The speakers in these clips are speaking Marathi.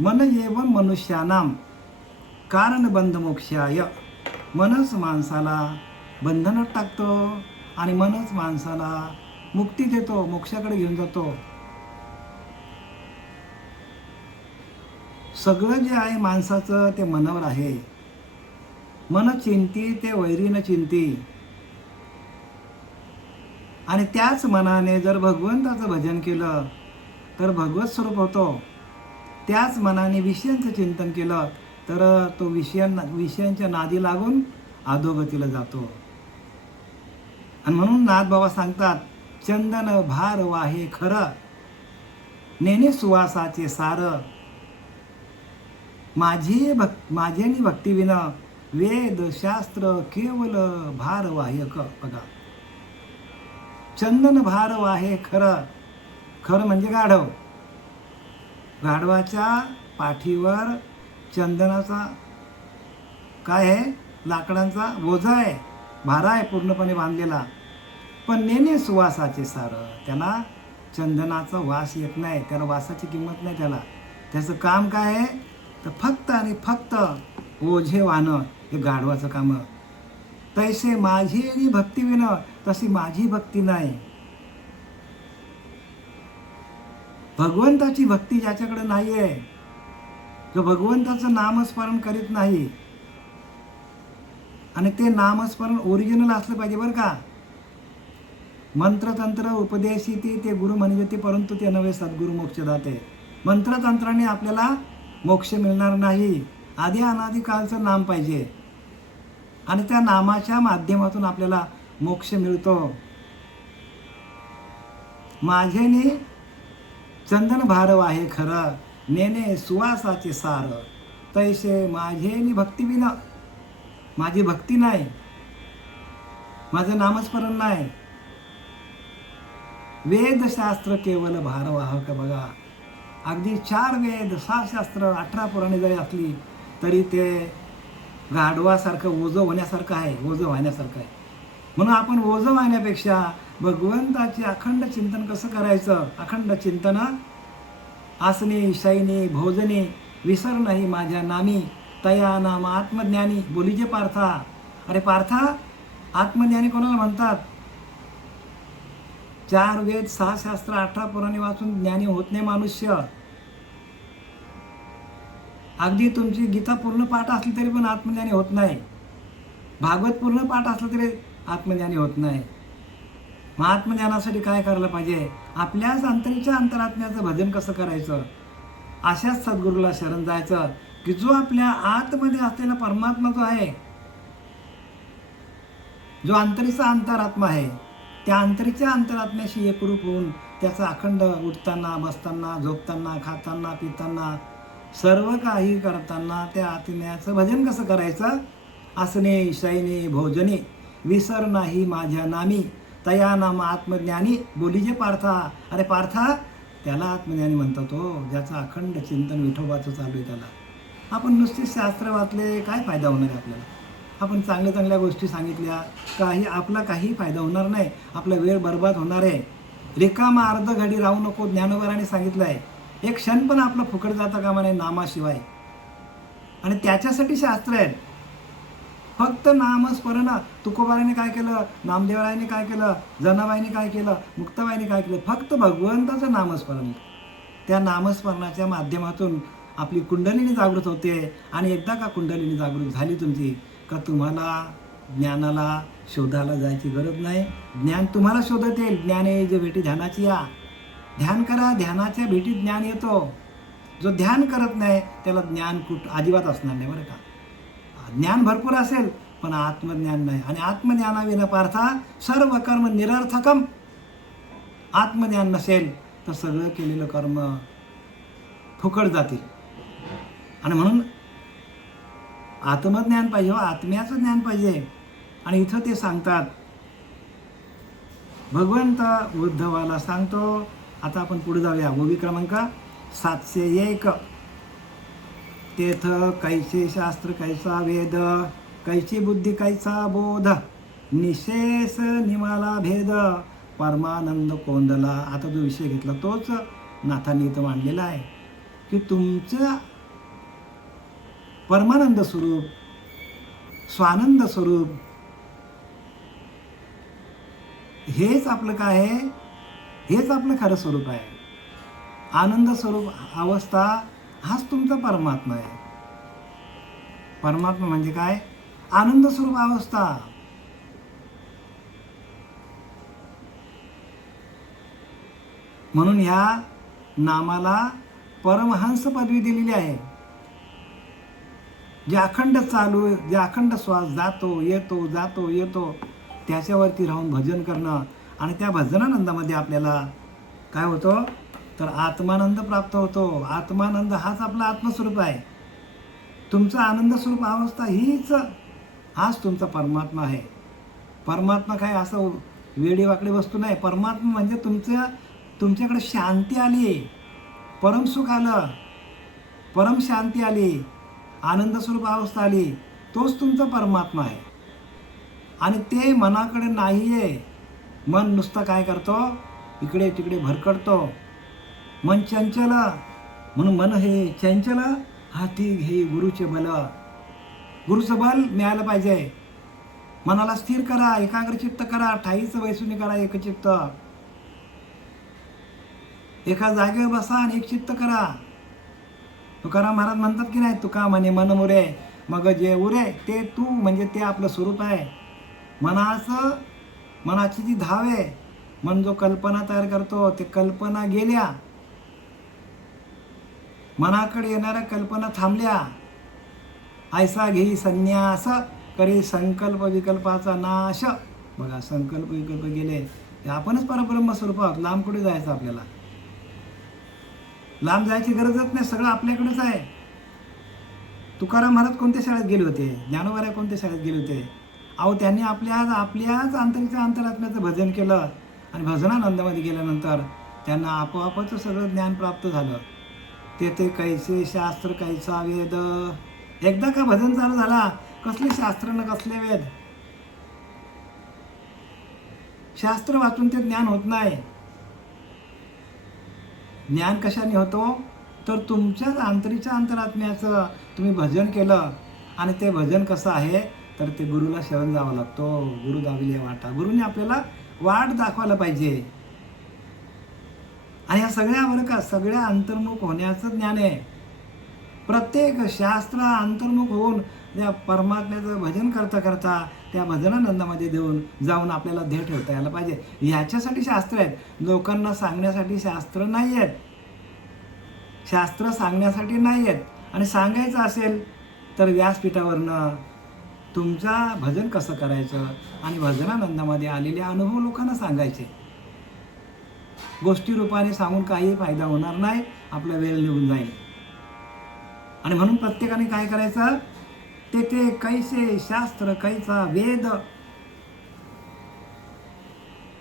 मन एवं मनुष्यानाम कारणबंध मोक्षाय. मनच माणसाला बंधनात टाकतो आणि मनच माणसाला मुक्ती देतो, मोक्षाकडे घेऊन जातो. सगळं जे आहे माणसाचं ते मनावर आहे. मन चिंती ते वैरीनं चिंती. आणि त्याच मनाने जर भगवंताचं भजन केलं तर भगवत स्वरूप होतो. त्याच मनाने विषयांचं चिंतन केलं तर तो विषयांच्या नादी लागून अधोगतीला जातो. आणि म्हणून नाथबाबा सांगतात, चंदन भार वाहे खरं, नेने सुवासाचे सार. माझेनी भक्तीविना वेद शास्त्र केवल भार वाह्यक. बघा, चंदन भार वाहे खरं. खरं म्हणजे गाढव. गाढवाच्या पाठीवर चंदनाचा काय आहे, लाकडांचा ओझा आहे, भारा आहे पूर्णपणे बांधलेला. पण नेने सुवासाचे सार, त्याला चंदनाचा वास येत नाही, त्याला वासाची किंमत नाही. त्याचं काम काय आहे तर फक्त आणि फक्त ओझे वाहणं, हे गाढवाचं काम. तैसे माझी आणि भक्ती विन, तशी माझी भक्ती नाही. भगवंताची भक्ती ज्याच्याकडे नाही आहे, जो भगवंताचं नामस्मरण करीत नाही, आणि ते नामस्मरण ओरिजिनल असलं पाहिजे बरं का. मंत्रतंत्र उपदेशिती ते गुरु म्हणजे, परंतु ते नव्हे सद्गुरु मोक्षदाते. मंत्रतंत्राने आपल्याला मोक्ष मिळणार नाही. आधी अनादी कालचं नाम पाहिजे आणि त्या नामाच्या माध्यमातून आपल्याला मोक्ष मिळतो. माझेने चंदन भारव आहे खरं, नेने सुवासाचे सार. तैसे माझेनी भक्ती विना, माझी भक्ती नाही, माझं नामस्मरण नाही. वेदशास्त्र केवळ भारवाहक. बघा, अगदी 4 वेद 6 शास्त्र 18 पुराणे जरी असली तरी ते गाढवासारखं ओझं होण्यासारखं आहे, ओझं वाहण्यासारखं आहे. म्हणून आपण ओझं वाहण्यापेक्षा भगवंताचे अखंड चिंतन कसं करायचं. अखंड चिंतन, आसने शयने भोजने विसर नाही माझ्या नामी, तया नाम आत्मज्ञानी बोलीजे पार्था. अरे पार्था, आत्मज्ञानी कोणाला म्हणतात. 4 वेद 6 शास्त्र 18 पुराणे वाचून ज्ञानी होत नाही मनुष्य. अगदी तुमची गीता पूर्ण पाठ असली तरी पण आत्मज्ञानी होत नाही. भागवत पूर्ण पाठ असलं तरी आत्मज्ञानी होत नाही. मग आत्मज्ञानासाठी काय करायला पाहिजे, आपल्याच अंतरीच्या अंतरात्म्याचं भजन कसं करायचं. अशाच सद्गुरूला शरण जायचं की जो आपल्या आतमध्ये असलेला परमात्मा जो आहे, जो अंतरीचा अंतरात्मा आहे, त्या अंतरीच्या अंतरात्म्याशी एकरूप होऊन त्याचा अखंड उठताना बसताना झोपताना खाताना पिताना सर्व काही करताना त्या आत्म्याचं भजन कसं करायचं. आसने शयने भोजने विसर नाही माझ्या नामी, तया नाम आत्मज्ञानी बोलीजे पार्था. अरे पार्था, त्याला आत्मज्ञानी म्हणतात तो, ज्याचं अखंड चिंतन विठोबाचं चालू आहे त्याला. आपण नुसते शास्त्र वाचले काय फायदा होणार आहे आपल्याला. आपण चांगल्या गोष्टी सांगितल्या, आपला काही फायदा होणार नाही. आपला वेळ बर्बाद होणार आहे. रिकामा अर्ध घडी राहू नको, ज्ञानोबाराने सांगितलं आहे. एक क्षण पण आपलं फुकट जाता कामा नाही नामाशिवाय. आणि त्याच्यासाठी शास्त्र आहेत. फक्त नामस्मरण. तुकोबाराने काय केलं, नामदेवरायाने काय केलं, जनाबाईने काय केलं, मुक्ताबाईने काय केलं, फक्त भगवंताचं नामस्मरण. त्या नामस्मरणाच्या माध्यमातून आपली कुंडलिनी जागृत होते. आणि एकदा का कुंडलिनी जागृत झाली तुमची, का तुम्हाला ज्ञानाला शोधायला जायची गरज नाही. ज्ञान तुम्हाला शोधत येईल. ज्ञाने जे भेटी ध्यानाची या. ध्यान करा, ध्यानाच्या भेटीत ज्ञान येतो. जो ध्यान करत नाही त्याला ज्ञान अजिबात असणार नाही बरं का. ज्ञान भरपूर असेल पण आत्मज्ञान नाही. आणि आत्मज्ञानाविना पार्था सर्व कर्म निरर्थकम. आत्मज्ञान नसेल तर सगळं केलेलं कर्म फुकट जातील. आणि म्हणून आत्मज्ञान पाहिजे, आत्म्याचं ज्ञान पाहिजे. आणि इथं ते सांगतात, भगवंत उद्धवाला सांगतो. आता आपण पुढे जाऊया. ओवी क्रमांक 701. तेथ कैसे शास्त्र कैसा वेद, कैची बुद्धी कैसा बोध, निशेष निमाला भेद, परमानंद कोंदला. आता जो विषय घेतला तोच नाथांनी इथं मांडलेला आहे. की तुमचं परमानंद स्वरूप, स्वानंद स्वरूप, हेच आपलं काय आहे, हेच आपलं खरं स्वरूप आहे. आनंद स्वरूप अवस्था हाच तुमचा परमात्मा आहे. परमात्मा म्हणजे काय? आनंद स्वरूप अवस्था. म्हणून ह्या नामाला परमहंस पदवी दिलेली आहे. जे अखंड चालू, जे अखंड श्वास जातो येतो जातो येतो, त्याच्यावरती राहून भजन करणं, आणि त्या भजनानंदामध्ये आपल्याला काय होतं, तर आत्मानंद प्राप्त होतो. आत्मानंद हाच आपला आत्मस्वरूप आहे. तुमचा आनंद स्वरूप अवस्था हीच, हाच तुमचा परमात्मा आहे. परमात्मा काय असं वेडीवाकडी वस्तू नाही. परमात्मा म्हणजे तुमच्याकडे शांती आली, परमसुख आलं, परम शांती आली, आनंद स्वरूप अवस्था आली, तोच तुमचा परमात्मा आहे. आणि ते मनाकडे नाही आहे. मन नुसतं काय करतो, इकडे तिकडे भरकटतो. मन चंचल, म्हणून मन हे चंचल हाती घे गुरुचे बल. गुरुचं बल मिळालं पाहिजे. मनाला स्थिर करा, एकाग्रचित्त करा, ठाईचं वैसुनी करा एकचित्त. एका जागेवर बसा आणि एक चित्त करा. तुकाराम महाराज म्हणतात की नाही, तुका म्हणे मन मुरे मग जे उरे, ते तू म्हणजे ते आपलं स्वरूप आहे. मनाची जी धाव आहे, मन जो कल्पना तयार करतो, ते कल्पना गेल्या, मनाकडे येणाऱ्या कल्पना थांबल्या. ऐसा घेई संन्यास करी संकल्प विकल्पाचा नाश. बघा, संकल्प विकल्प गेले, ते आपणच परब्रह्म स्वरूप आहोत. लांब कुठे जायचं आपल्याला? लांब जायची गरजच नाही, सगळं आपल्याकडेच आहे. तुकाराम महाराज कोणत्या शाळेत गेले होते? ज्ञानोबा कोणत्या शाळेत गेले होते? अहो, त्यांनी आपल्याच आंतरिक अंतरात्म्याचं भजन केलं, आणि भजनानंदामध्ये गेल्यानंतर त्यांना आपोआपच सगळं ज्ञान प्राप्त झालं. ते कैसे शास्त्र कैसा वेद. एकदा का भजन चालू झाला, कसले शास्त्र न कसले वेद. शास्त्र वाचून ते ज्ञान होत नाही. ज्ञान कशाने होतो, तर तुमच्याच आंतरीच्या अंतरात्म्याचं तुम्ही भजन केलं. आणि ते भजन कसं आहे, तर ते गुरुला शरण जावं लागतो. गुरु दाविले वाटा. गुरुने आपल्याला वाट दाखवायला पाहिजे. आणि ह्या सगळ्या का सगळ्या अंतर्मुख होण्याचं ज्ञान आहे. प्रत्येक शास्त्र अंतर्मुख होऊन त्या परमात्म्याचं भजन करता करता त्या भजनानंदामध्ये जाऊन आपल्याला ध्येय ठेवता यायला पाहिजे. ह्याच्यासाठी शास्त्र आहेत, लोकांना सांगण्यासाठी शास्त्र नाही आहेत. शास्त्र सांगण्यासाठी नाही आहेत. आणि सांगायचं असेल तर व्यासपीठावरनं तुमचा भजन कसं करायचं आणि भजनानंदामध्ये आलेले अनुभव लोकांना सांगायचे. गोष्टी रूपाने सांगून काही फायदा होणार नाही, आपला वेळ निघून जाईल. आणि म्हणून प्रत्येकाने काय करायचं, ते कैसे शास्त्र कैसा वेद.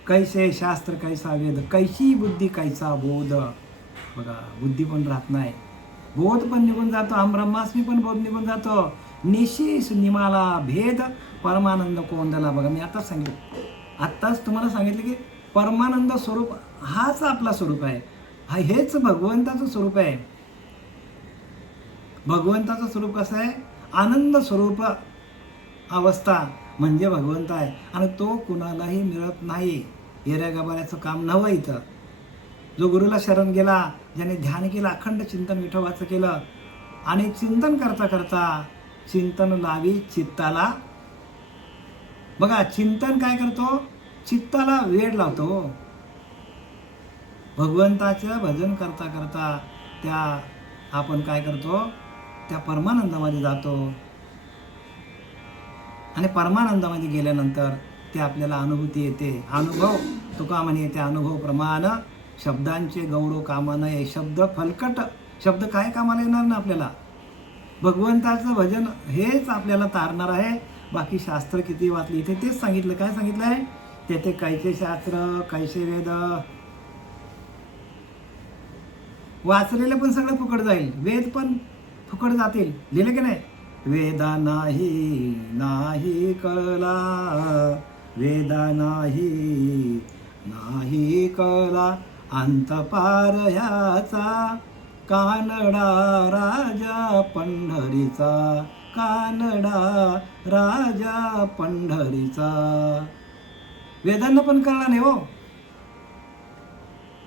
कैसे शास्त्र कैसा वेद, कैसी बुद्धी कैसा बोध. बघा, बुद्धी पण राहत नाही, बोध पण निघून जातो, ब्रह्मास्मी पण बोध निघून जातो. निशीस निमाला भेद परमानंद कोंदला. बघा, मी आत्ताच तुम्हाला सांगितलं की परमानंद स्वरूप हाच आपला स्वरूप आहे. हेच भगवंताचं स्वरूप आहे. भगवंताचं स्वरूप कसं आहे, आनंद स्वरूप अवस्था म्हणजे भगवंत आहे. आणि तो कुणालाही मिळत नाही. येऱ्या गबाऱ्याचं काम नव्हे इथं. जो गुरुला शरण गेला, ज्याने ध्यान केलं, अखंड चिंतन विठोबाचं केलं, आणि चिंतन करता करता चिंतन लावी चित्ताला. बघा, चिंतन काय करतो, चित्ताला वेड लावतो. भगवंताचं भजन करता करता त्या आपण काय करतो, त्या परमानंदामध्ये जातो. आणि परमानंदामध्ये गेल्यानंतर ते आपल्याला अनुभूती येते. अनुभव तुका म्हणे ते अनुभव प्रमाण शब्दांचे गौरव कामा नये. शब्द फलकट, शब्द काय कामाला येणार ना आपल्याला. भगवंताचं भजन हेच आपल्याला तारणार आहे. बाकी शास्त्र किती वाचली, इथे तेच सांगितलं. काय सांगितलं आहे, तेथे कैसे शास्त्र कैसे वेद. वाचलेलं पण सगळं फुकट जाईल, वेद पण फुकट जातील. लिहिलं की नाही, वेदा नाही नाही कळला, वेदा नाही नाही कळला, अंत पार ह्याचा कानडा राजा पंढरीचा, कानडा राजा पंढरीचा. वेदांना पण कळला नाही हो.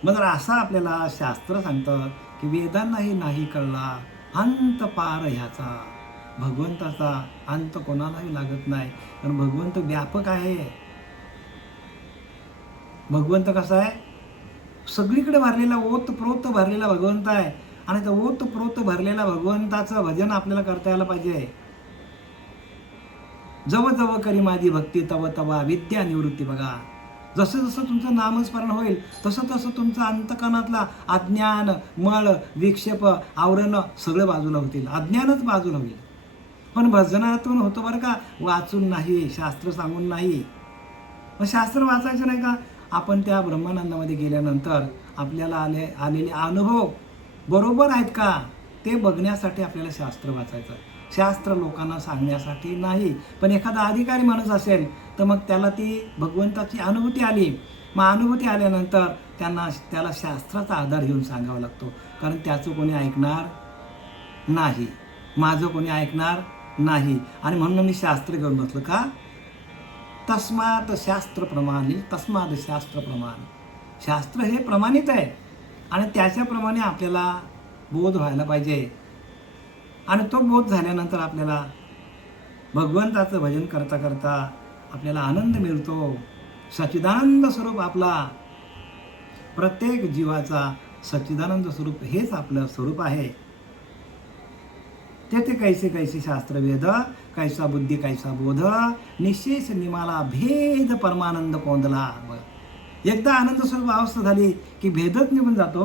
मग असा आपल्याला शास्त्र सांगतं की वेदांनाही नाही कळला अंत पार ह्याचा. भगवंताचा अंत कोणालाही लागत नाही, कारण भगवंत व्यापक आहे. भगवंत कसा आहे? सगळीकडे भरलेला, ओतप्रोत भरलेला भगवंत आहे. आणि त्या ओतप्रोत भरलेल्या भगवंताचं भजन आपल्याला करता यायला पाहिजे. जव जव करी माझी भक्ती तव तवा विद्या निवृत्ती. बघा, जसं जसं तुमचं नामस्मरण होईल तसं तसं तुमचं अंतकणातला अज्ञान, मळ, विक्षेप, आवरण सगळं बाजूला होतील. अज्ञानच बाजूला होईल. पण भजनातून होतं बरं का, वाचून नाही, शास्त्र सांगून नाही. मग शास्त्र वाचायचं नाही का? आपण त्या ब्रह्मानंदामध्ये गेल्यानंतर आपल्याला आलेले अनुभव बरोबर आहेत का ते बघण्यासाठी आपल्याला शास्त्र वाचायचं. शास्त्र लोकांना सांगण्यासाठी नाही. पण एखादा अधिकारी माणूस असेल तर मग त्याला ती भगवंताची अनुभूती आली. मग अनुभूती आल्यानंतर त्याला शास्त्राचा आधार घेऊन सांगावा लागतो. कारण त्याचं कोणी ऐकणार नाही, माझं कोणी ऐकणार नाही. आणि म्हणून मी शास्त्र घेऊन बसलो का? तस्मात शास्त्र प्रमाणित, तस्मात शास्त्र प्रमाण. शास्त्र हे प्रमाणित आहे आणि त्याच्याप्रमाणे आपल्याला बोध व्हायला पाहिजे. आणि तो बोध झाल्यानंतर आपल्याला भगवंताचं भजन करता करता आपल्याला आनंद मिळतो. सच्चिदानंद स्वरूप आपला, प्रत्येक जीवाचा सच्चिदानंद स्वरूप हेच आपलं स्वरूप आहे. तेथे कैसे कैसे शास्त्र वेद, कैसा बुद्धी कैसा बोध, निशेष निमाला भेद परमानंद कोंदला. एकदा आनंद स्वरूप अवस्था झाली की भेदच निघून जातो.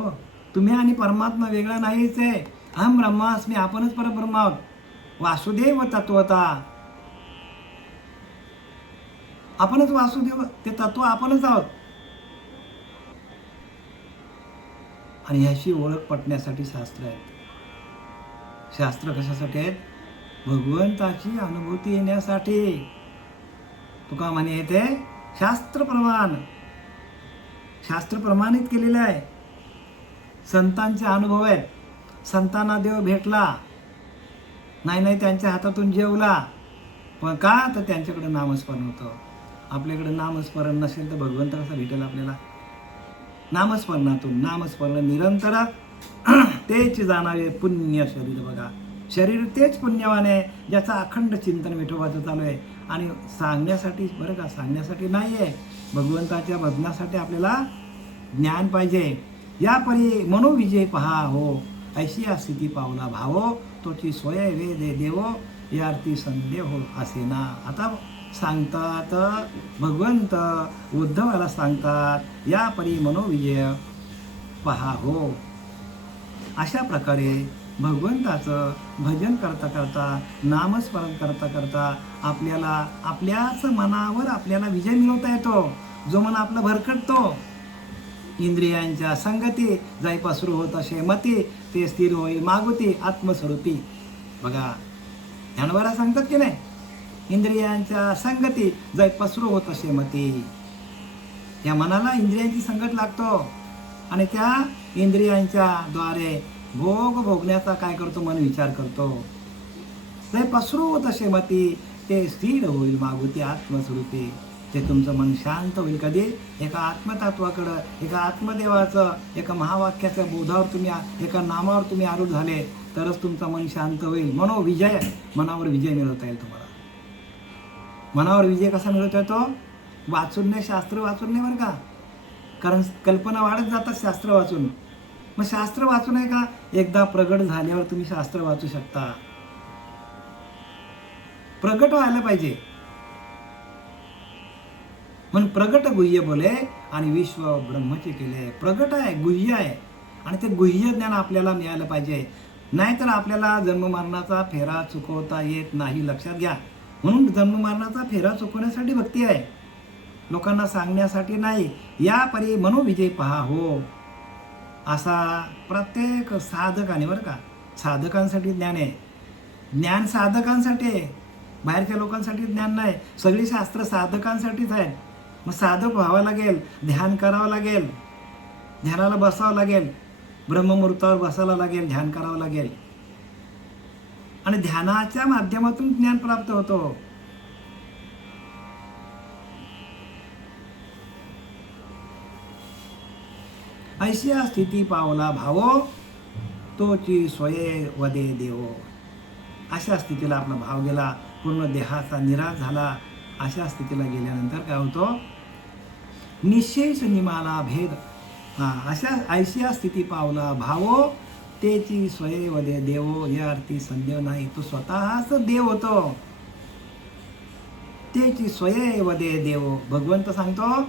तुम्ही आणि परमात्मा वेगळा नाहीच आहे. अहम ब्रह्मास्मी, आपणच परब्रह्म आहोत. वासुदेव तत्वता, आपणच वासुदेव, ते तत्व आपणच आहोत. आणि याची ओळख पटण्यासाठी शास्त्र आहेत. शास्त्र कशासाठी आहेत? भगवंताची अनुभूती येण्यासाठी. तुका म्हणे येते शास्त्र प्रमाण, शास्त्र प्रमाणित केलेलं आहे. संतांचे अनुभव आहेत. संतांना देव भेटला नाही, त्यांच्या हातातून जेवला. पण का? तर त्यांच्याकडे नामस्मरण होतं. आपल्याकडे नामस्मरण नसेल तर भगवंत कसा भेटेल आपल्याला? नामस्मरणातून, नामस्मरण निरंतर तेच जाणारे पुण्य शरीर. बघा, शरीर तेच पुण्यवान आहे ज्याचं अखंड चिंतन विठोबाचं चालू आहे. आणि सांगण्यासाठी बरं का, सांगण्यासाठी नाही आहे. भगवंताच्या भजनासाठी आपल्याला ज्ञान पाहिजे. या परी मनोविजय पहा हो, ऐशी या स्थिती पावला भावो, तोची सोय वेदे देवो, या अर्थी संदेह हो असे ना. आता सांगतात भगवंत उद्धवाला सांगतात, या परी मनोविजय पहा हो. अशा प्रकारे भगवंताचं भजन करता करता, नामस्मरण करता करता आपल्याला आपल्याच मनावर आपल्याला विजय मिळवता येतो. जो मन आपला भरकटतो, इंद्रियांच्या संगती जाई पसरू होत असे मती, ते स्थिर होईल मागुती आत्मस्वरूपी. बघा, ज्ञानवरा सांगतात की नाही, इंद्रियांच्या संगती जाई पसरू होत असे मती. या मनाला इंद्रियांची संगत लागतो आणि त्या इंद्रियांच्या द्वारे भोगण्याचा काय करतो? मन विचार करतो. ते पसरू होत असे मती, ते स्थिर होईल मागुती आत्मस्वरूपी. ते तुमचं मन शांत होईल कधी? एका आत्मतत्वाकडं, एका आत्मदेवाचं, एका महावाक्याच्या बोधावर तुम्ही, एका नामावर तुम्ही आरूढ झाले तरच तुमचं मन शांत होईल. मनोविजय, मनावर विजय मिळवता येईल तुम्हाला. मनावर विजय कसा मिळवता येतो? वाचून नाही, शास्त्र वाचून नाही बरं का. कारण कल्पना वाढत जातात शास्त्र वाचून. मग शास्त्र वाचून आहे का, एकदा प्रगट झाल्यावर तुम्ही शास्त्र वाचू शकता. प्रगट व्हायला पाहिजे. म्हणून प्रगट गुह्य बोले आणि विश्व ब्रह्मचे केले. प्रगट आहे, गुह्य आहे आणि ते गुह्य ज्ञान आपल्याला मिळालं पाहिजे. नाहीतर आपल्याला जन्ममरणाचा फेरा चुकवता येत नाही, लक्षात घ्या. म्हणून जन्ममरणाचा फेरा चुकवण्यासाठी भक्ती आहे, लोकांना सांगण्यासाठी नाही. या परी मनोविजय पहा हो. असा प्रत्येक साधकाने, बरं का, साधकांसाठी ज्ञान आहे. ज्ञान साधकांसाठी आहे, बाहेरच्या लोकांसाठी ज्ञान नाही. सगळी शास्त्र साधकांसाठीच आहेत. मग साधक व्हावं लागेल, ध्यान करावं लागेल, ध्यानाला बसावं लागेल. ब्रह्ममुहूर्तावर बसायला लागेल, ध्यान करावं लागेल. आणि ध्यानाच्या माध्यमातून ज्ञान प्राप्त होतो. ऐशिया स्थिती पावला भावो, तोची स्वये वदे देवो. अशा स्थितीला आपला भाव गेला, पूर्ण देहाचा निराश झाला. अशा स्थितीला गेल्यानंतर काय होतो? निशेष निमाला भेद. अशा ऐशिया स्थिती पावला भावो, तेची स्वये वदे देवो. या अर्थी संदेह नाही, तो स्वतःच देव होतो. तेची स्वये वदे देवो. भगवंत सांगतो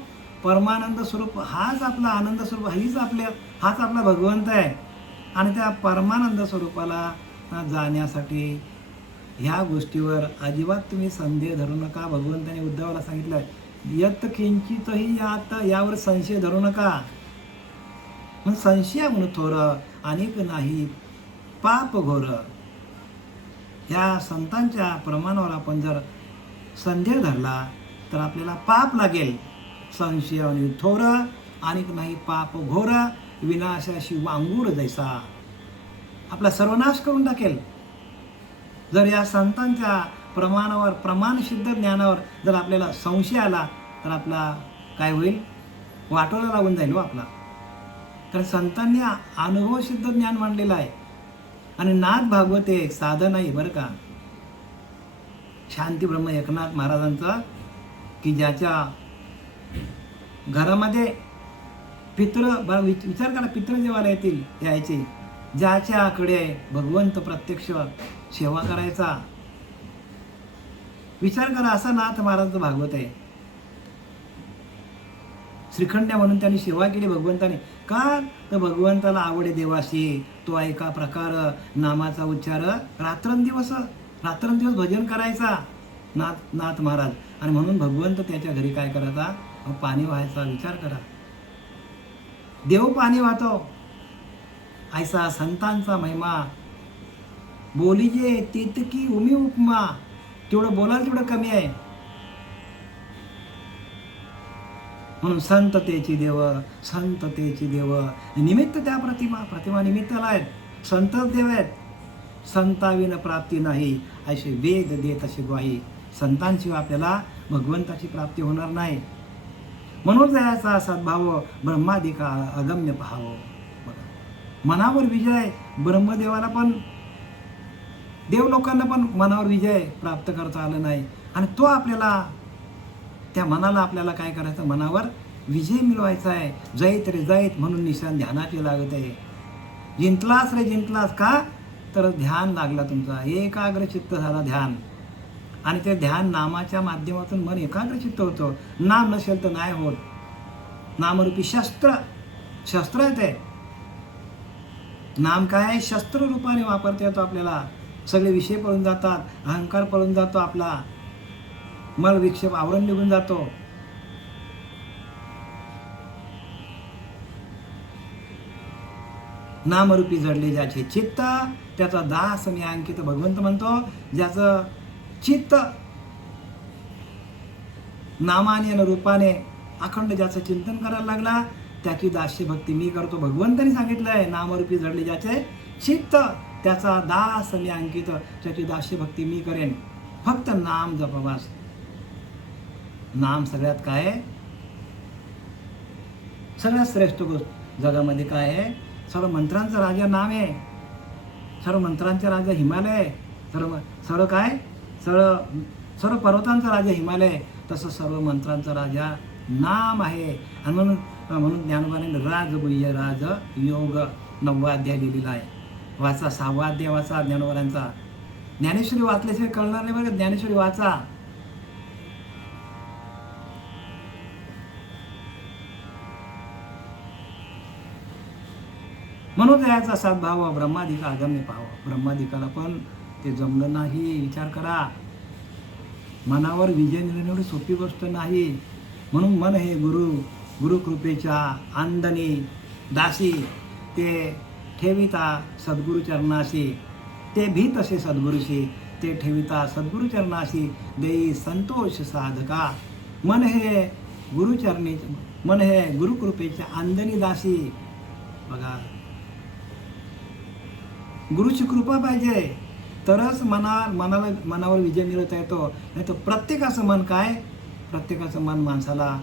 परमानंद स्वरूप हाच आपला आनंद स्वरूप, हाच आपला भगवंत आहे. आणि त्या परमानंद स्वरूपाला जाण्यासाठी ह्या गोष्टीवर अजिबात तुम्ही संदेह धरू नका. भगवंताने उद्धवाला सांगितलं, यत किंचितही यावर संशय धरू नका. मग संशय म्हणून थोर अनेक नाही पाप घोर. ह्या संतांच्या प्रमाणावर आपण जर संदेह धरला तर आपल्याला पाप लागेल. संशय आणि थोर अनेक नाही पाप घोर, विनाशाशी वांगूर जैसा. आपला सर्वनाश करून टाकेल. जर या संतांच्या प्रमाणावर, प्रमाणसिद्ध ज्ञानावर जर आपल्याला संशय आला तर आपला काय होईल? वाटोला लागून जाईल हो आपला. कारण संतांनी अनुभवसिद्ध ज्ञान मांडलेलं आहे. आणि नाथ भागवते साधन आहे बरं का. शांती ब्रह्म एकनाथ महाराजांचा, की ज्याच्या घरामध्ये विचार करा, पितृ जेवायला यायचे, ज्याच्याकडे भगवंत प्रत्यक्ष सेवा करायचा. विचार करा, असा नाथ महाराजांचं भागवत आहे. श्रीखंड्या म्हणून त्यांनी सेवा केली भगवंताने. का? तर भगवंताला आवडे देवाशी. तो एका प्रकार नामाचा उच्चार रात्रंदिवस भजन करायचा नाथ महाराज. आणि म्हणून भगवंत त्याच्या घरी काय करायचा? पाणी व्हायचा. विचार करा, देव पाणी वाहतो. ऐसा संतांचा महिमा. बोलीजे तितकी उमी उपमा. तेवढं बोलाल तेवढं कमी आहे. म्हणून संततेची देव निमित्त त्या प्रतिमा निमित्ताला आहेत. संतच देव आहेत. संताविन प्राप्ती नाही असे वेद देत असे ग्वाही. संतांशिवाय आपल्याला भगवंताची प्राप्ती होणार नाही. म्हणून जायचा सद्भाव ब्रह्मादिका अगम्य पहावं. मनावर विजय. ब्रह्मदेवाला पण, देव लोकांना पण मनावर विजय प्राप्त करता आलं नाही. आणि तो आपल्याला, त्या मनाला आपल्याला काय करायचं? मनावर विजय मिळवायचा आहे. जैत रे जैत म्हणून निशाण ध्यानाचे लागत आहे. जिंकलास रे जिंकलास. का? तर ध्यान लागला तुमचा, एकाग्र चित्त झाला ध्यान. आणि ते ध्यान नामाच्या माध्यमातून मन एकाग्र चित्त होतं. नाम नसेल तर नाही होत. नामरूपी शस्त्र आहे ते. नाम काय? शस्त्र रूपाने वापरता येतो आपल्याला. सगळे विषय पळून जातात, अहंकार पळून जातो, आपला मल विक्षेप आवरण निघून जातो. नामरूपी जडले ज्याचे चित्त, त्याचा दास मी अंकित. भगवंत म्हणतो, ज्याचं चित्त नामाने आणि रूपाने अखंड ज्याचं चिंतन करायला लागला, त्याची दास्य भक्ती मी करतो. भगवंताने सांगितलंय, नामरूपी जडले ज्याचे चित्त, त्याचा दास मी अंकित. त्याची दास्य भक्ती मी करेन. फक्त नाम जपवास. नाम सगळ्यात काय आहे? सगळ्यात श्रेष्ठ गोष्ट जगामध्ये काय आहे? सर्व मंत्रांचा राजा नाम आहे. सर्व मंत्रांचा राजा हिमालय आहे. सर्व काय? सर्व पर्वतांचा राजा हिमालय. तसं सर्व मंत्रांचा राजा नाम आहे. आणि म्हणून ज्ञानोबाने राजगुह्य राज योग 9वा अध्याय लिहिलेला आहे. वाचा, 6वा अध्याय वाचा ज्ञानोबांचा. ज्ञानेश्वरी वाचल्याशिवाय कळणार नाही बरं. ज्ञानेश्वरी वाचा. म्हणून याचा सद्भाव ब्रह्मादिका अगम्य पाहावं. ब्रह्मादिकाला पण ते जमलं नाही. विचार करा, मनावर विजय मिळवणे एवढी सोपी गोष्ट नाही. म्हणून मन हे गुरुकृपेच्या आंदणी दासी. ते ठेविता सद्गुरु चरणाशी. ते भीत असे सद्गुरुशी. ते ठेविता सद्गुरु चरणाशी. देई संतोष साधका. मन हे गुरुकृपेच्या आंदणी दासी. बघा, गुरुची कृपा पाहिजे, तरच मनावर विजय मिळवता येतो. नाही तर प्रत्येकाचं मन काय, प्रत्येकाचं मन माणसाला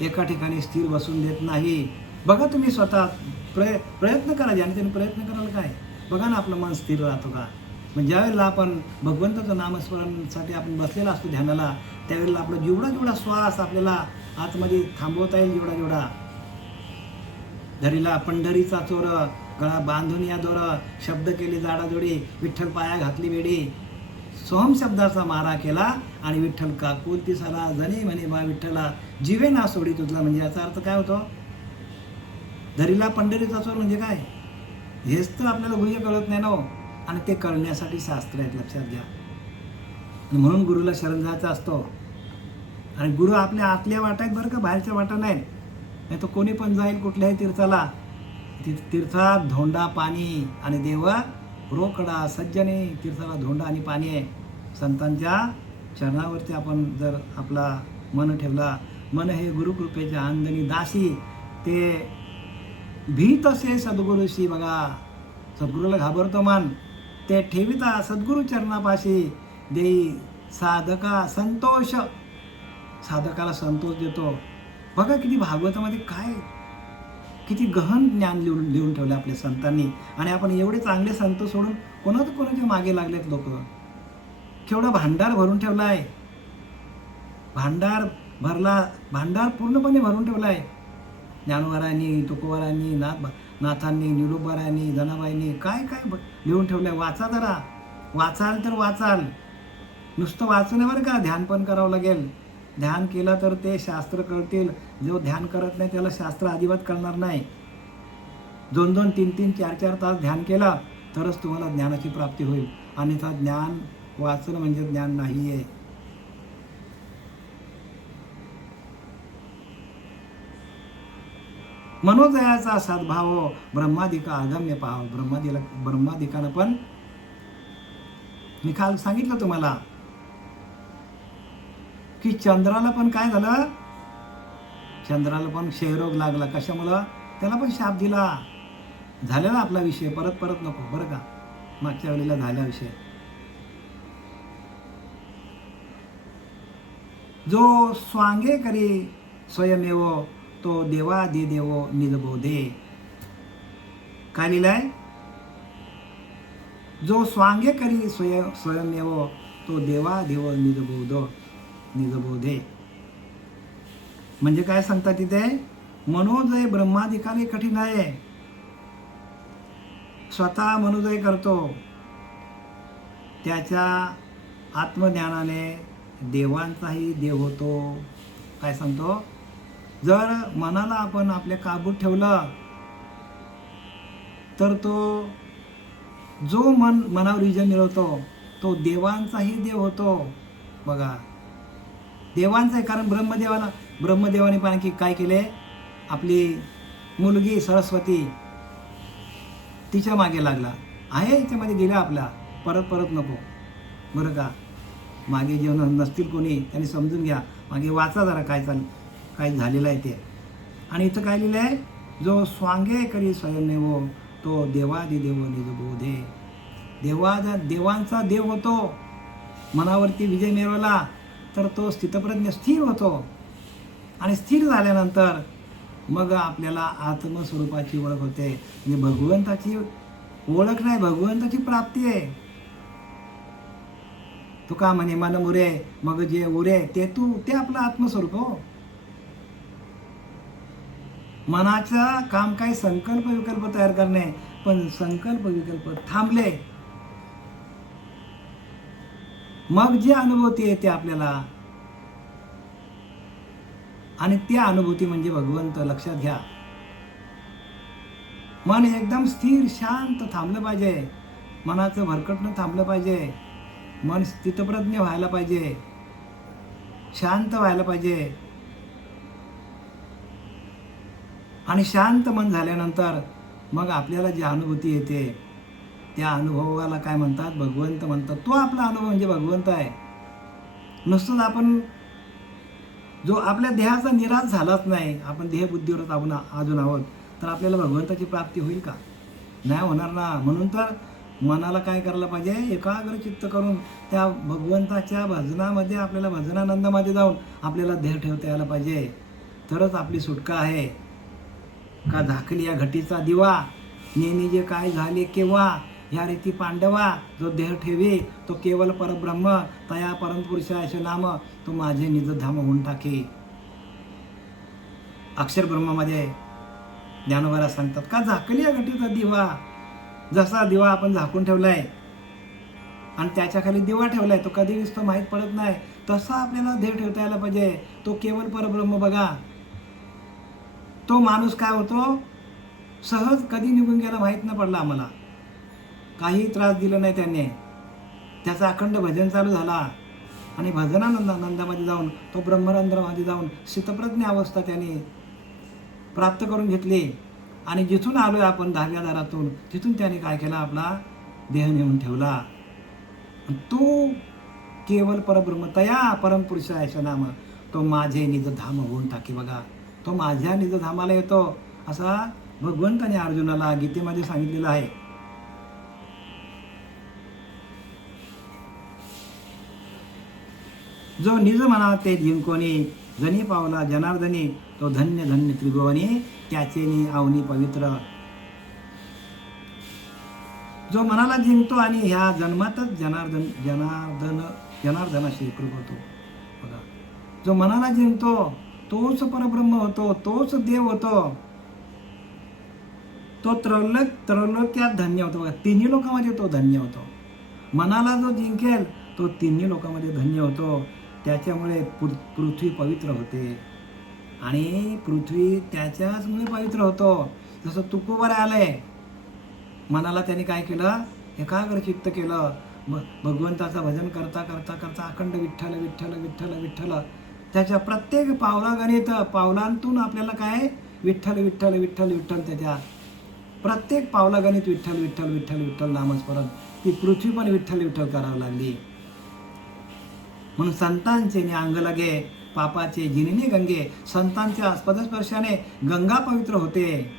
एका ठिकाणी स्थिर बसून देत नाही. बघा तुम्ही स्वतः प्रयत्न करा, ज्याने त्याने प्रयत्न करायला काय, बघा ना आपलं मन स्थिर राहतो का. म्हणजे ज्यावेळेला आपण भगवंताचं नामस्मरणासाठी आपण बसलेला असतो ध्यानाला, त्यावेळेला आपला जेवढा श्वास आपल्याला आतमध्ये थांबवता येईल, जेवढा धरीला पंढरीचा चोर, गळा बांधून या दोर, शब्द केले जाडाजोडी, विठ्ठल पाया घातली वेडी, सोहम शब्दाचा मारा केला आणि विठ्ठल का कोलती साला, जणे म्हणे बा विठ्ठला, जीवे ना सोडी तुझला. म्हणजे याचा अर्थ काय होतो, धरीला पंढरीचा चोर म्हणजे काय, हेच तर आपल्याला गुह्य कळत नाही ना हो. आणि ते करण्यासाठी शास्त्र आहेत, लक्षात घ्या. म्हणून गुरुला शरण जायचा असतो. आणि गुरु आपल्या आतल्या वाटा आहेत बरं का, बाहेरच्या वाटा नाहीत. नाही तर कोणी पण जाईल कुठल्याही तीर्थाला, तीर्थात धोंडा पाणी आणि देवा रोकडा, सज्जने तीर्थाला धोंडा आणि पाणी आहे. संतांच्या चरणावरती आपण जर आपला मन ठेवला, मन हे गुरुकृपेच्या आंदनी दासी, ते भीत असे सद्गुरूशी. बघा, सद्गुरूला घाबरतो मन, ते ठेविता सद्गुरू चरणापाशी, देई साधका संतोष, साधकाला संतोष देतो. बघा किती भागवतामध्ये काय किती गहन ज्ञान लिहून ठेवलं आपल्या संतांनी. आणि आपण एवढे चांगले संत सोडून कोणाच्या मागे लागलेत लोक. केवढा भांडार भरून ठेवला आहे, भांडार पूर्णपणे भरून ठेवला आहे. ज्ञानोबारायांनी, तुकोबारायांनी, नाथांनी, निरोबारायांनी, जनाबाईंनी काय काय लिहून ठेवलं आहे. वाचा जरा, वाचाल तर वाचाल, नुसतं वाचून बरं का, ध्यान पण करावं लागेल. ध्यान केलं तर ते शास्त्र कळतील. जो ध्यान करत नाही त्याला शास्त्र अजिबात कळणार नाही. 2-2, 3-3, 4-4 तास ध्यान केलं तरच तुम्हाला ज्ञानाची प्राप्ती होईल. अन्यथा ज्ञान वाचणं म्हणजे ज्ञान नाही आहे. मनोदयाचा सद्भाव, ब्रह्मादिका अगम्य पाव. ब्रह्मादिकानं पण मी काल सांगितलं तुम्हाला की चंद्राला पण काय झालं, चंद्राला पण क्षयरोग लागला. कशामुळं, त्याला पण शाप दिला. झालेला आपला विषय, परत नको बरं का, मागच्या वेळेला झाला विषय. जो स्वांगे करी स्वयमेव, तो देवादि देवो निजबोधे. काय लिहिलंय, जो स्वांगे करी स्वयमेव, तो देवादेव निजबोधे. म्हणजे काय सांगतात तिथे, मनोदय ब्रह्मादिकाने कठीण आहे. स्वतः मनोदय करतो, त्याच्या आत्मज्ञानाने देवांचाही देव होतो. काय सांगतो, जर मनाला आपण आपल्या काबूत ठेवलं तर तो जो मनावर विजय मिळवतो तो देवांचाही देव होतो. बघा, देवांचा आहे, कारण ब्रह्मदेवाने पण की काय केले, आपली मुलगी सरस्वती तिच्या मागे लागला आहे, याच्यामध्ये गेला आपला, परत नको बरं का. मागे जेवण नसतील कोणी त्यांनी समजून घ्या, मागे वाचा जरा काय झालेलं आहे ते. आणि इथं काय लिहिलं आहे, जो स्वांगे करी स्वयमेव, तो देवादि देव निजबोधे. देवांचा देव होतो. मनावरती विजय मिळवला तर तो स्थितप्रज्ञ स्थिर होतो. आणि स्थिर झाल्यानंतर मग आपल्याला आत्मस्वरूपाची ओळख होते. म्हणजे भगवंताची ओळख नाही, भगवंताची प्राप्ती आहे. तू का म्हणे मन मुरे मग जे उरे, ते आपलं आत्मस्वरूप हो. मनाचं काम काय, संकल्प विकल्प तयार करणे. पण संकल्प विकल्प थांबले मग जी अनुभूती येते आपल्याला, आणि त्या अनुभूती म्हणजे भगवंत. लक्षात घ्या, मन एकदम स्थिर शांत थांबलं पाहिजे. मनाचं भरकटणं थांबलं पाहिजे. मन स्थितप्रज्ञ व्हायला पाहिजे, शांत व्हायला पाहिजे. आणि शांत मन झाल्यानंतर मग आपल्याला जी अनुभूती येते त्या अनुभवाला काय म्हणतात, भगवंत म्हणतात. तो आपला अनुभव म्हणजे भगवंत आहे. नुसतंच आपण जो आपल्या देहाचा निराश झालाच नाही, आपण देहबुद्धीवरच आपण अजून आहोत, तर आपल्याला भगवंताची प्राप्ती होईल का. नाही होणार ना. म्हणून तर मनाला काय करायला पाहिजे, एकाग्र चित्त करून त्या भगवंताच्या भजनामध्ये, आपल्याला भजनानंदामध्ये जाऊन आपल्याला देह ठेवता यायला पाहिजे. तरच आपली सुटका आहे. का झाकली या घटीचा दिवा, नेणी जे काय झाले केव्हा, ह्या रीती पांडवा, जो देह ठेवी तो केवळ परब्रह्म, तया परमपुरुषाचे नाम, तो माझे निजधाम होऊन टाके. अक्षर ब्रह्मामध्ये ज्ञानोबाला सांगतात, का झाकली या घटीचा दिवा, जसा दिवा आपण झाकून ठेवलाय आणि त्याच्या खाली दिवा ठेवलाय, तो कधी दिसतो माहीत पडत नाही, तसा आपल्याला देह ठेवता यायला पाहिजे. तो केवळ परब्रह्म बघा. तो माणूस काय होतो, सहज कधी निघून गेला माहीत न पडला आम्हाला, काही त्रास दिला नाही त्याने. त्याचा अखंड भजन चालू झाला आणि भजनानंदामध्ये जाऊन तो ब्रह्मरंध्रामध्ये जाऊन स्थितप्रज्ञ अवस्था त्याने प्राप्त करून घेतली. आणि जिथून आलोय आपण 10व्या दारातून, तिथून त्याने काय केला, आपला देह नेऊन ठेवला. तो केवळ परब्रह्म, तया परमपुरुषाचे नाम, तो माझे निजधाम होऊन टाके. बघा, तो माझ्या निजधामाला येतो, असा भगवंताने अर्जुनाला गीतेमध्ये सांगितलेलं आहे. जो निज म्हणा ते जिंकोनी, जनी पावला जनार्दनी, तो धन्य धन्य त्रिभुवनी, त्याचेनी आवनी पवित्र. जो मनाला जिंकतो आणि ह्या जन्मातच जनार्दनाशी एकरूप होतो. बघा, जो मनाला जिंकतो तोच परब्रह्म होतो, तोच देव होतो, तो त्रैलोक्यात धन्य होतो. बघा, तिन्ही लोकांमध्ये तो धन्य होतो. मनाला जो जिंकेल तो तिन्ही लोकांमध्ये धन्य होतो. त्याच्यामुळे पृथ्वी पवित्र होते आणि पृथ्वी त्याच्याचमुळे पवित्र होतो. जसं तुकोबर आलंय, मनाला त्याने काय केलं, एकाग्र चित्त केलं, भगवंताचं भजन करता करता करता अखंड विठ्ठल विठ्ठल विठ्ठल विठ्ठल. त्याच्या प्रत्येक पावलागणित पावलांतून आपल्याला काय, विठ्ठल विठ्ठल विठ्ठल विठ्ठल, त्याच्या प्रत्येक पावलागणित विठ्ठल विठ्ठल विठ्ठल विठ्ठल नामस्मरण. ती पृथ्वी पण विठ्ठल विठ्ठल करावं लागली. म्हणून संतांचे अंग लगे पापाचे जिनिनी गंगे, संतांच्या पदस्पर्शाने गंगा पवित्र होते.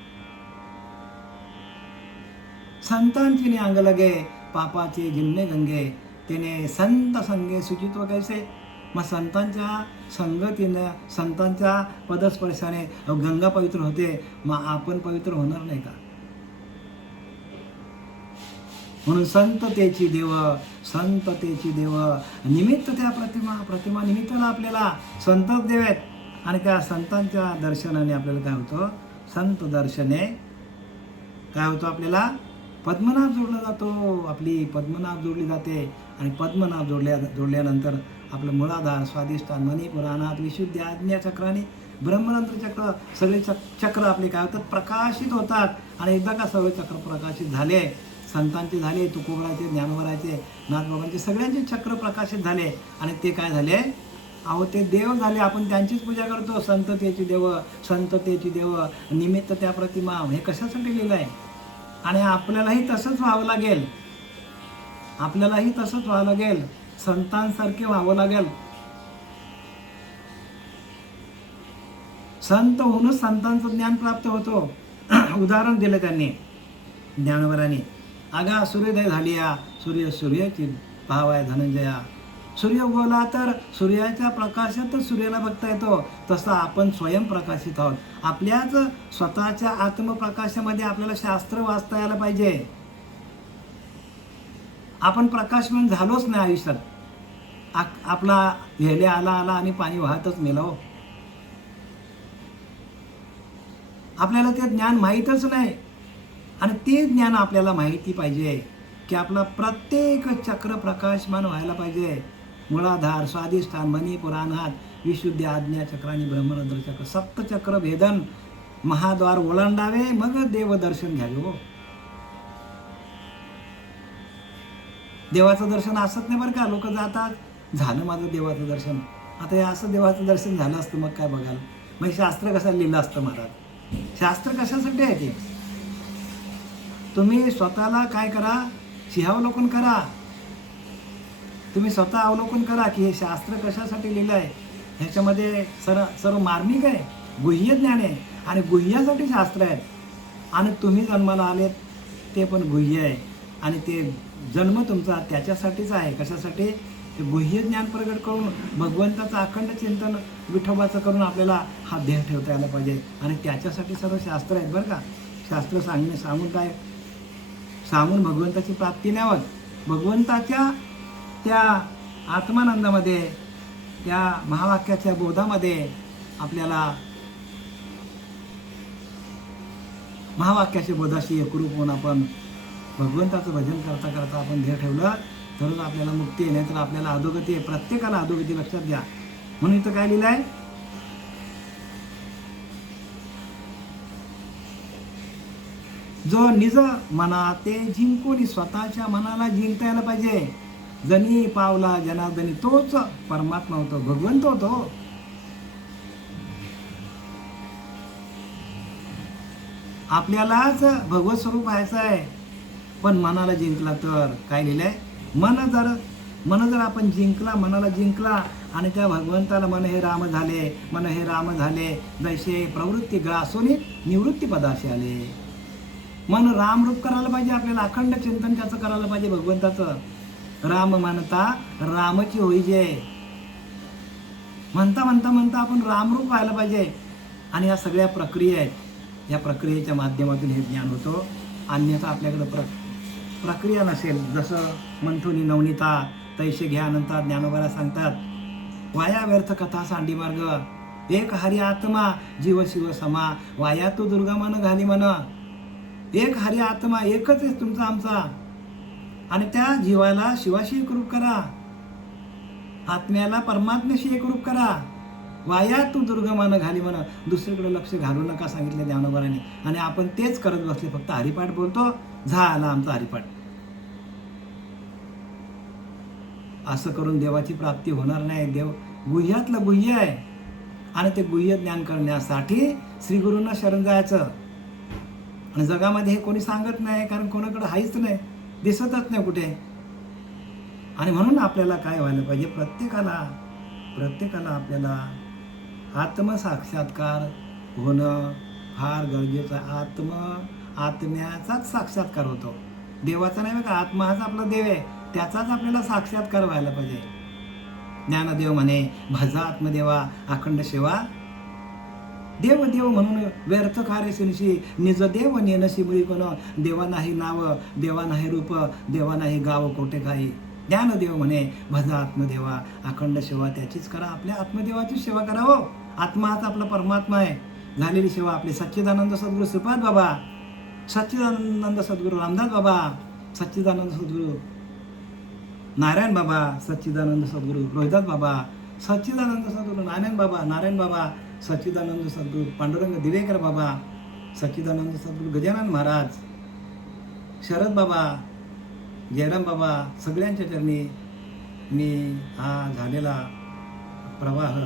संतांची अंग लगे पापाचे जिन्ने गंगे, त्याने संत संगे सुचित्व कैसे. मग संतांच्या संगतीनं, संतांच्या पदस्पर्शाने गंगा पवित्र होते, मग आपण पवित्र होणार नाही का. म्हणून संततेची देव निमित्त, त्या प्रतिमा निमित्ताला आपल्याला संतच देव आहेत. आणि त्या संतांच्या दर्शनाने आपल्याला काय होतं, संत दर्शने काय होतं, आपल्याला पद्मनाभ जोडला जातो. आपली पद्मनाभ जोडली जाते आणि पद्मनाभ जोडल्यानंतर आपलं मूळाधार, स्वाधिष्ठान, मणिपूर, अनाहत, विशुद्धी, आज्ञा चक्राने ब्रह्मरंध्र चक्र, सगळे चक्र आपले काय होतात, प्रकाशित होतात. आणि एकदा का सगळे चक्र प्रकाशित झाले, संतांचे झाले, तुकोबराचे, ज्ञानोबराचे, नाथबाबांचे, सगळ्यांचे चक्र प्रकाशित झाले आणि ते काय झाले, अहो ते देव झाले. आपण त्यांचीच पूजा करतो, संततेची देव निमित्त त्या प्रतिमा. हे कशासाठी लिहिलं आहे. आणि आपल्यालाही तसंच व्हावं लागेल, संतांसारखे व्हावं लागेल. संत होऊनच संतांचं ज्ञान प्राप्त होतो. उदाहरण दिलं त्यांनी ज्ञानोबरांनी. आगा सूर्योदय झाली या, सूर्याची भाव आहे धनंजया. सूर्य उगवला तर सूर्याच्या प्रकाशातच सूर्याला बघता येतो. तसं आपण स्वयं प्रकाशित आहोत. आपल्याच स्वतःच्या आत्मप्रकाशामध्ये आपल्याला शास्त्र वाचता यायला पाहिजे. आपण प्रकाशमान झालोच नाही आयुष्यात. आपला हेले आला आणि पाणी वाहतच मेला हो. आपल्याला ते ज्ञान माहीतच नाही आणि ते ज्ञान आपल्याला माहिती पाहिजे की आपला प्रत्येक चक्र प्रकाशमान व्हायला पाहिजे. मूळाधार, स्वाधिष्ठान, मणिपूर, अनाहत, विशुद्धी, आज्ञा चक्र आणि ब्रह्मरंध्र चक्र, सप्तचक्र भेदन महाद्वार ओलांडावे, मग देवदर्शन घ्यावे हो. देवाचं दर्शन असत नाही बरं का. लोक जातात, झालं माझं देवाचं दर्शन. आता हे असं देवाचं दर्शन झालं असतं मग काय बघाल. मग शास्त्र कसं लिहिलं असतं महाराज. शास्त्र कशासाठी आहे ते. तुम्ही स्वतःला काय करा, सिंहावलोकन करा. तुम्ही स्वतः अवलोकन करा की हे शास्त्र कशासाठी लिहिलं आहे. ह्याच्यामध्ये सर्व मार्मिक आहे, गुह्य ज्ञान आहे आणि गुह्यासाठी शास्त्र आहेत. आणि तुम्ही जन्माला आलेत ते पण गुह्य आहे आणि ते जन्म तुमचा त्याच्यासाठीच आहे. कशासाठी? ते गुह्य ज्ञान प्रगट करून भगवंताचं अखंड चिंतन विठोबाचं करून आपल्याला हा देह ठेवता यायला पाहिजे. आणि त्याच्यासाठी सर्व शास्त्र आहेत बरं का. शास्त्र सांगून भगवंताची प्राप्ती नाही होत. भगवंताच्या त्या आत्मानंदामध्ये, त्या महावाक्याच्या बोधामध्ये आपल्याला महावाक्याच्या बोधाशी एकरूप होऊन आपण भगवंताचं भजन करता करता आपण ध्येय ठेवलं तरच आपल्याला मुक्ती आहे. नाही तर आपल्याला अधोगती आहे. प्रत्येकाला अधोगती लक्षात घ्या. म्हणून इथं काय लिहिलं आहे? जो निज मना ते जिंकून स्वतःच्या मनाला जिंकता यायला पाहिजे. जनी पावला जनार्दनी तोच परमात्मा होतो, भगवंत होतो. आपल्यालाच भगवत स्वरूप व्हायचं आहे. पण मनाला जिंकला तर काय लिहिलंय? मन जर आपण जिंकला, मनाला जिंकला आणि त्या भगवंताला मन हे राम झाले जैसे प्रवृत्ती ग्रासून निवृत्ती पदाशी आले. मन रामरूप करायला पाहिजे. आपल्याला अखंड चिंतन त्याचं करायला पाहिजे भगवंताचं. राम म्हणता रामची होईजे. म्हणता आपण रामरूप व्हायला पाहिजे. आणि या सगळ्या प्रक्रिया आहेत. या प्रक्रियेच्या माध्यमातून हे ज्ञान होतं. अन्यथा आपल्याकडं प्रक्रिया नसेल. जसं मंथुनी नवनीता तैसे घ्या अनंता ज्ञानोबाला सांगतात, वाया व्यर्थ कथा सांडी मार्ग एक हरी आत्मा जीव शिव समा वाया तू दुर्गा मन घाली मन. एक हरी आत्मा एकच आहे तुमचा आमचा. आणि त्या जीवाला शिवाशी एकरूप करा, आत्म्याला परमात्म्याशी एकरूप करा. वाया तू दुर्गमान घाली म्हणा. दुसरीकडे लक्ष घालू नका सांगितले ज्ञानोबारांनी. आणि आपण तेच करत बसले. फक्त हरिपाठ बोलतो, झाला आमचा हरिपाठ. असं करून देवाची प्राप्ती होणार नाही. देव गुह्यातलं गुह्य आहे. आणि ते गुह्य ज्ञान करण्यासाठी श्री गुरूंना शरण जायचं. आणि जगामध्ये हे कोणी सांगत नाही, कारण कोणाकडे हायच नाही, दिसतच नाही कुठे. आणि म्हणून आपल्याला काय व्हायला पाहिजे? प्रत्येकाला आपल्याला आत्मसाक्षात्कार होणं फार गरजेचं आहे. आत्म्याचाच साक्षात्कार होतो, देवाचा नाही. बघा, आत्मा हाच आपला देव आहे, त्याचाच आपल्याला साक्षात्कार व्हायला पाहिजे. ज्ञानदेव म्हणे भजा आत्मदेवा अखंड सेवा देव देव म्हणून व्यर्थ कार्य निज देव नेनशी मुळी कोण. देवा नाही नाव, देवा नाही रूप, देवा नाही गाव कोठे काही. ज्ञानदेव म्हणे भजा आत्मदेवा अखंड सेवा त्याचीच करा. आपल्या आत्मदेवाची सेवा करा हो. आत्मा हाच आपला परमात्मा आहे. झालेली सेवा आपले सच्चिदानंद सद्गुरू श्रीपाद बाबा, सच्चिदानंद सद्गुरू रामदास बाबा, सच्चिदानंद सद्गुरू नारायण बाबा, सच्चिदानंद सद्गुरू रोहिदास बाबा, सच्चिदानंद सद्गुरू नारायण बाबा, सच्चिदानंद सद्गुरू पांडुरंग दिवेकर बाबा, सच्चिदानंद सद्गुरू गजानन महाराज, शरद बाबा, जयराम बाबा, सगळ्यांच्या चरणी मी हा झालेला प्रवाह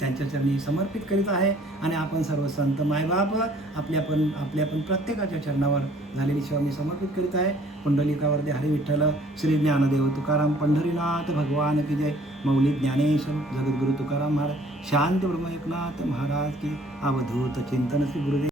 त्यांच्या चरणी समर्पित करीत आहे. आणि आपण सर्व संत मायबाप आपल्या पण प्रत्येकाच्या चरणावर झालेली सेवा मी समर्पित करीत आहे. पुंडलिकावरती हरी विठ्ठल, श्री ज्ञानदेव तुकाराम पंढरीनाथ भगवान की जय. मौली ज्ञानेश्वर जगद्गुरु तुकाराम महाराज, शांत ब्रह्म एकनाथ महाराज की. अवधूत चिंतन श्री गुरुदेव.